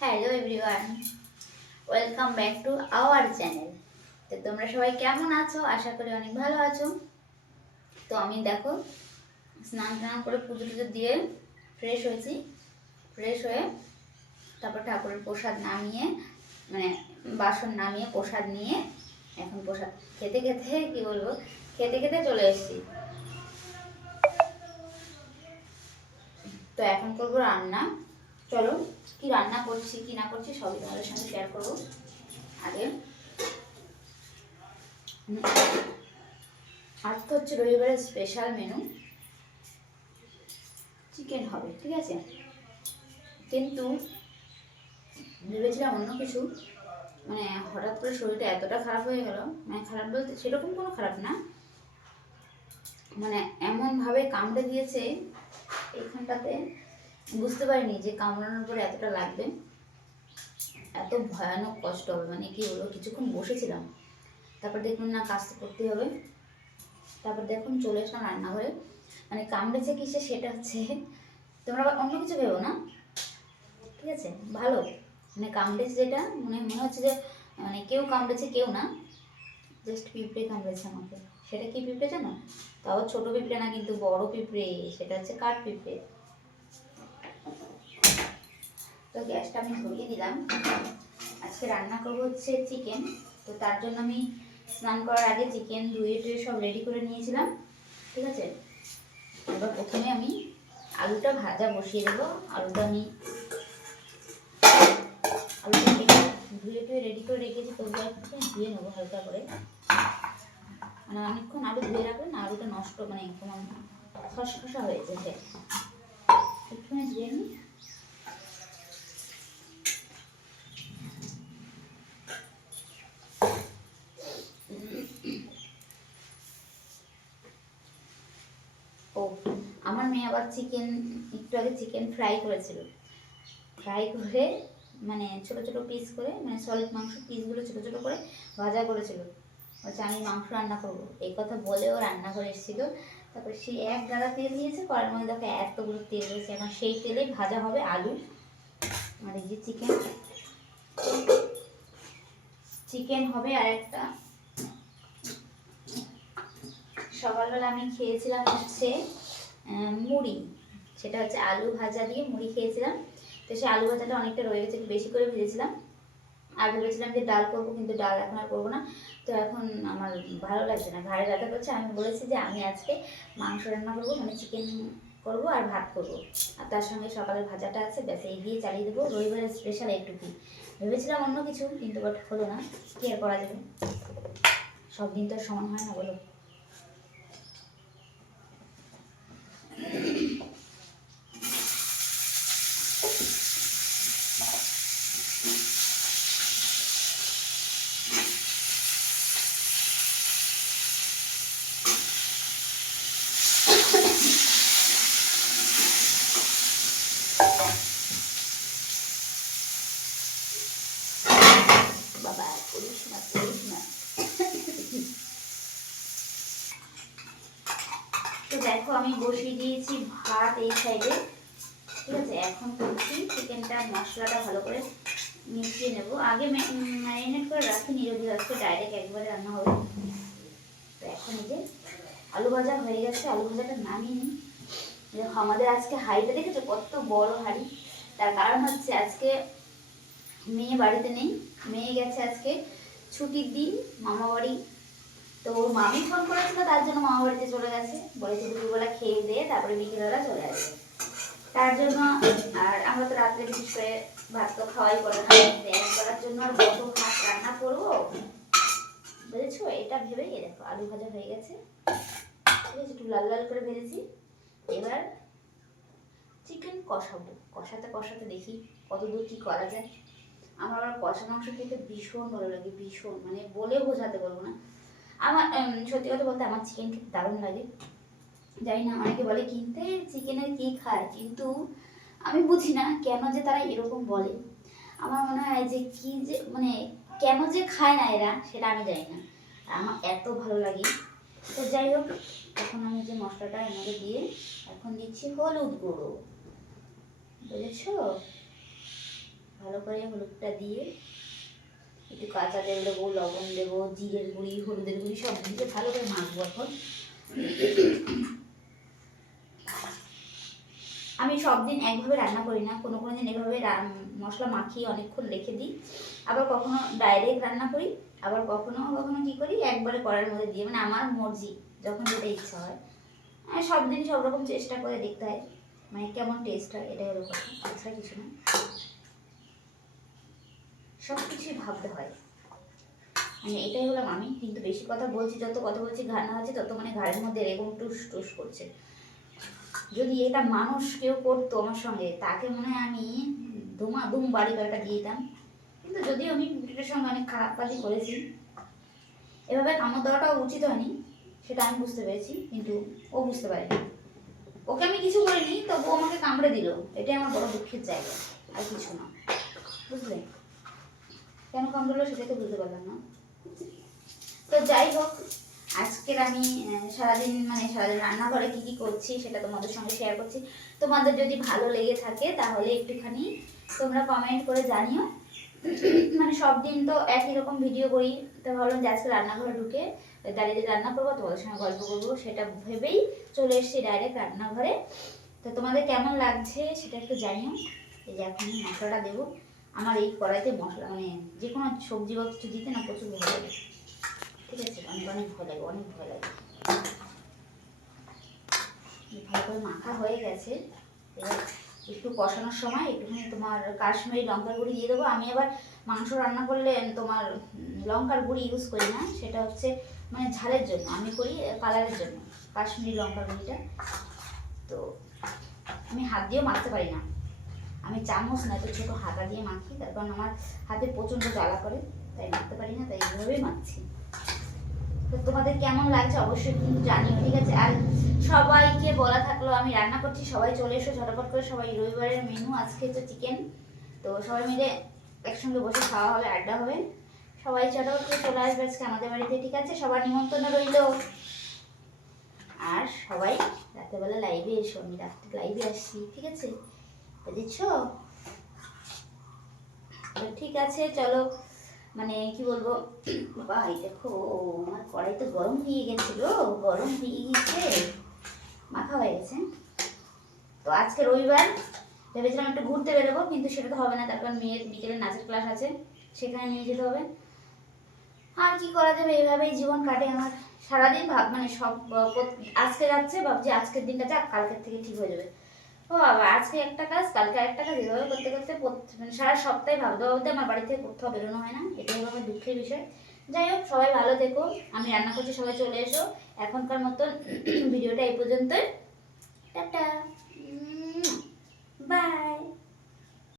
Hello everyone, welcome back to our channel. তো তোমরা সবাই কেমন আছো? আশা করি অনেক ভালো আছো। তো আমি দেখো স্নান টান করে পুজো টুজো দিয়ে ফ্রেশ হয়েছি। ফ্রেশ হয়ে তারপর ঠাকুরের প্রসাদ নামিয়ে মানে বাসন নামিয়ে প্রসাদ নিয়ে এখন প্রসাদ খেতে খেতে কি বলবো খেতে খেতে চলে এসেছি। তো এখন করবো রান্না। চলো কি রান্না করছি কি না করছি সবই তোমাদের সঙ্গে শেয়ার করবো। আগে আজ তো হচ্ছে রবিবারের স্পেশাল মেনু, চিকেন হবে, ঠিক আছে। কিন্তু ভেবেছিলাম অন্য কিছু, মানে হঠাৎ করে শরীরটা এতটা খারাপ হয়ে গেল, মানে খারাপ বলতে সেরকম কোনো খারাপ না, মানে এমনভাবে কামড়ে দিয়েছে এইখানটাতে, বুঝতে পারিনি যে কামড়ানোর পরে এতটা লাগবে, এত ভয়ানক কষ্ট হবে। মানে কি বলবো, কিছুক্ষণ বসেছিলাম, তারপর দেখুন না কাজ তো করতেই হবে। তারপর দেখুন চলে এসলাম রান্নাঘরে। মানে কামড়েছে কিসে সেটা হচ্ছে, তোমরা আবার অন্য কিছু ভেবো না, ঠিক আছে। ভালো, মানে কামড়েছে যেটা মনে মনে হচ্ছে যে মানে কেউ কামড়েছে, কেউ না, জাস্ট পিঁপড়ে কামড়েছে আমাকে। সেটা কি পিঁপড়ে জানো? তাও ছোটো পিঁপড়ে না, কিন্তু বড় পিঁপড়ে, সেটা হচ্ছে কাঠ পিঁপড়ে। তো গ্যাসটা আমি ধরিয়ে দিলাম। আজকে রান্না করবো হচ্ছে চিকেন। তো তার জন্য আমি স্নান করার আগে চিকেন ধুয়ে টুয়ে সব রেডি করে নিয়েছিলাম, ঠিক আছে। এবার প্রথমে আমি আলুটা ভাজা বসিয়ে দেবো। আলুটা আমি ধুয়ে টুয়ে রেডি করে রেখেছি, তবু একটু ধুয়ে নেবো হালকা করে। মানে অনেকক্ষণ আলু ধুয়ে রাখলে না আলুটা নষ্ট, মানে তোমার খসখসা হয়েছে, যে একটুখানি ধুয়ে নিই। ও, আমার মেয়ে আবার চিকেন একটু আগে চিকেন ফ্রাই করেছিল। ফ্রাই করে মানে ছোট ছোট পিস করে, মানে সলিড মাংস পিসগুলো ছোট ছোট করে ভাজা করেছিল। বলছে আমি মাংস রান্না করবো, এই কথা বলেও রান্নাঘরে এসেছিল। তারপরে সেই এক গাদা তেল দিয়েছে, কড়ার মধ্যে দেখো এতগুলো তেল রয়েছে। এখন সেই তেলেই ভাজা হবে আলু আর এই যে চিকেন। চিকেন হবে। আর একটা সকালবেলা আমি খেয়েছিলাম হচ্ছে মুড়ি, সেটা হচ্ছে আলু ভাজা দিয়ে মুড়ি খেয়েছিলাম। তো সেই আলু ভাজাটা অনেকটা রয়ে গেছে, একটু বেশি করে ভেজেছিলাম। আর ভেবেছিলাম যে ডাল করবো, কিন্তু ডাল এখন আর করবো না। তো এখন আমার ভালো লাগছে না, ঘাড়ে ব্যথা করছে। আমি বলেছি যে আমি আজকে মাংস রান্না করবো, মানে চিকেন করবো আর ভাত করবো, আর তার সঙ্গে সকালের ভাজাটা আছে, ব্যাস এই দিয়ে চালিয়ে দেবো। রবিবারের স্পেশাল একটুকুই ভেবেছিলাম অন্য কিছু, কিন্তু বাট হলো না, কি আর করা যাবে, সব দিন তো আর সমান হয় না বলো। বাবা করিস না করিস না। তো দেখো আমি বসিয়ে দিয়েছি ভাত এই সাইডে, ঠিক আছে। এখন করছি চিকেনটা, মশলাটা ভালো করে মিশিয়ে নেবো। আগে ম্যারিনেট করে রাখিনি, যদি আজকে ডাইরেক্ট একবারে রান্না হবে। তো এখন এই যে আলু ভাজা হয়ে গেছে, আলু ভাজাটা নামিয়ে নিই। দেখো আমাদের আজকে হাঁড়িটা দেখেছো কত বড় হাঁড়ি। তার কারণ হচ্ছে আজকে মেয়ে বাড়িতে নেই, মেয়ে গেছে আজকে ছুটির দিন মামা বাড়ি। তো ওর মামি ফোন করেছিল, তার জন্য মামা বাড়িতে চলে গেছে, বলেছে দুপুরবেলা খেয়ে দিয়ে তারপরে বিকেলবেলা চলে আসবে, তার জন্য। আর আমরা তো রাত্রে বিশেষ করে ভাত তো খাওয়াই করে না, একবেলার জন্য আর কত ভাত রান্না করবো, বুঝেছো। এটা ভেবেই দেখো আলু ভাজা হয়ে গেছে, ঠিক আছে, একটু লাল লাল করে ভেজেছি। এবার চিকেন কষাবো, কষাতে কষাতে দেখি কত দূর কী করা যায়। আমার আবার কষা মাংস খেতে ভীষণ ভালো লাগে, ভীষণ, মানে বলে বোঝাতে পারবো না। আমার সত্যি কথা বলতে আমার চিকেন খেতে দারুণ লাগে। জানি না অনেকে বলে কিনতে চিকেনের কি খায়, কিন্তু আমি বুঝি না কেন যে তারা এরকম বলে। আমার মনে হয় যে কি যে মানে কেন যে খায় না এরা, সেটা আমি জানি না, আমার এত ভালো লাগে। তো যাই হোক, এখন আমি যে মশলাটা এর মধ্যে দিয়ে এখন দিচ্ছি হলুদ গুঁড়ো, বুঝেছো, ভালো করে হলুদটা দিয়ে একটু কাঁচা তেল দেবো, লবণ দেবো, জিরের গুঁড়ি, হলুদের গুঁড়ি সব দিয়ে ভালো করে মাখবো। এখন আমি সব দিন একভাবে রান্না করি না, কোনো কোনো দিন এভাবে মশলা মাখিয়ে অনেকক্ষণ রেখে দিই, আবার কখনো ডাইরেক্ট রান্না করি, আবার কখনো কখনো কী করি একবারে কড়াইয়ের মধ্যে দিয়ে, মানে আমার মর্জি, যখন যেটা ইচ্ছা হয়। সব দিন সব রকম চেষ্টা করে দেখতে হয়, মানে কেমন টেস্ট হয়, এটাই হলো কথা, তাছাড়া কিছু না। সব কিছুই ভাবতে হয়, মানে এটাই হলাম আমি। কিন্তু বেশি কথা বলছি, যত কথা বলছি ঘাড় নাড়াচ্ছি, তত মানে ঘাড়ের মধ্যে এরকম টুস টুস করছে। যদি এটা মানুষ কেউ করতো আমার সঙ্গে, তাকে মনে হয় আমি দুম বাড়ি বাড়িটা দিয়ে দিতাম। কিন্তু যদিও আমি পিঠের সঙ্গে অনেক খারাপ কাজই করেছি, এভাবে কামড় দেওয়াটাও উচিত হয়নি, সেটা আমি বুঝতে পেরেছি, কিন্তু ও বুঝতে পারেনি। ওকে আমি কিছু করিনি, তবু আমাকে কামড়ে দিল, এটাই আমার বড় দুঃখের জায়গা, আর কিছু না। বুঝলে কেন কামড়ালো সেটাই তো বুঝতে পারলাম না। তো যাই হোক, আজকের আমি সারাদিন রান্নাঘরে কী কী করছি সেটা তোমাদের সঙ্গে শেয়ার করছি। তোমাদের যদি ভালো লেগে থাকে তাহলে একটুখানি তোমরা কমেন্ট করে জানিও। মানে সব দিন তো একই রকম ভিডিও করি, তো ভাবলাম যে আজকে রান্নাঘরে ঢুকে দাঁড়িয়ে রান্না করবো, তোমাদের সঙ্গে গল্প করবো, সেটা ভেবেই চলে এসেছি ডাইরেক্ট রান্নাঘরে। তো তোমাদের কেমন লাগছে সেটা একটু জানিও। এই যে এখন মশলাটা দেবো। আমার এই কড়াইতে মশলা মানে যে কোনো সবজি বা কিছু দিতে না প্রচুর ভালো লাগে, ঠিক আছে, অনেক অনেক ভয় লাগে, অনেক ভয় লাগে। ভালো করে মাখা হয়ে গেছে, এবার একটু কষানোর সময় একটুখানি তোমার কাশ্মীরি লঙ্কার গুঁড়ি দিয়ে দেবো। আমি আবার মাংস রান্না করলে তোমার লঙ্কার গুঁড়ি ইউজ করি না, সেটা হচ্ছে মানে ঝালের জন্য, আমি করি কালারের জন্য কাশ্মীরি লঙ্কার গুঁড়িটা। তো আমি হাত দিয়েও মাখতে পারি না, আমি চামচ না তো ছোটো হাতা দিয়ে মাখি, তার কারণ আমার হাতে প্রচণ্ড জ্বালা করে, তাই মাখতে পারি না, তাই এইভাবেই মাখছি। তো তোমাদের কেমন লাগছে অবশ্যই কিন্তু জানিও, ঠিক আছে। আর সবাইকে বলা থাকলো আমি রান্না করছি, সবাই চলে এসো ঝটপট করে, সবাই রবিবারের মেনু আজকে হচ্ছে চিকেন, তো সবাই মিলে একসঙ্গে বসে খাওয়া হবে, আড্ডা হবে, সবাই চটপট করে চলে আসবে আজকে আমাদের বাড়িতে, ঠিক আছে, সবার নিমন্ত্রণ রইল। আর সবাই রাতেরবেলা লাইভে এসো, আমি রাত্রে লাইভে আসছি, ঠিক আছে, বুঝেছ? ঠিক আছে চলো, মানে কি বলবো, ভাই দেখো আমার কড়াই তো গরম হয়ে গেছিল, গরম হয়ে গেছে, মাখা হয়ে গেছে। তো আজকে রবিবার, ভেবেছিলাম একটু ঘুরতে বেরোবো, কিন্তু সেটা তো হবে না, তার কারণ মেয়ের বিকেলে নাচের ক্লাস আছে, সেখানে নিয়ে যেতে হবে। আর কি করা যাবে, এইভাবেই জীবন কাটে আমার। সারাদিন মানে সব আজকে যাচ্ছে, ভাবছি আজকের দিনটা যাক, কালকের থেকে ঠিক হয়ে যাবে। ও বাবা, আজকে একটা কাজ কালকে একটা কাজ, এভাবে করতে করতে মানে সারা সপ্তাহে ভাবতে ভাবতে আমার বাড়ি থেকে কোথাও বেরোনো হয় না, এটাই আমার দুঃখের বিষয়। যাই হোক, সবাই ভালো থেকো, আমি রান্না করছি, সবাই চলে এসো। এখনকার মতন ভিডিওটা এই পর্যন্তই।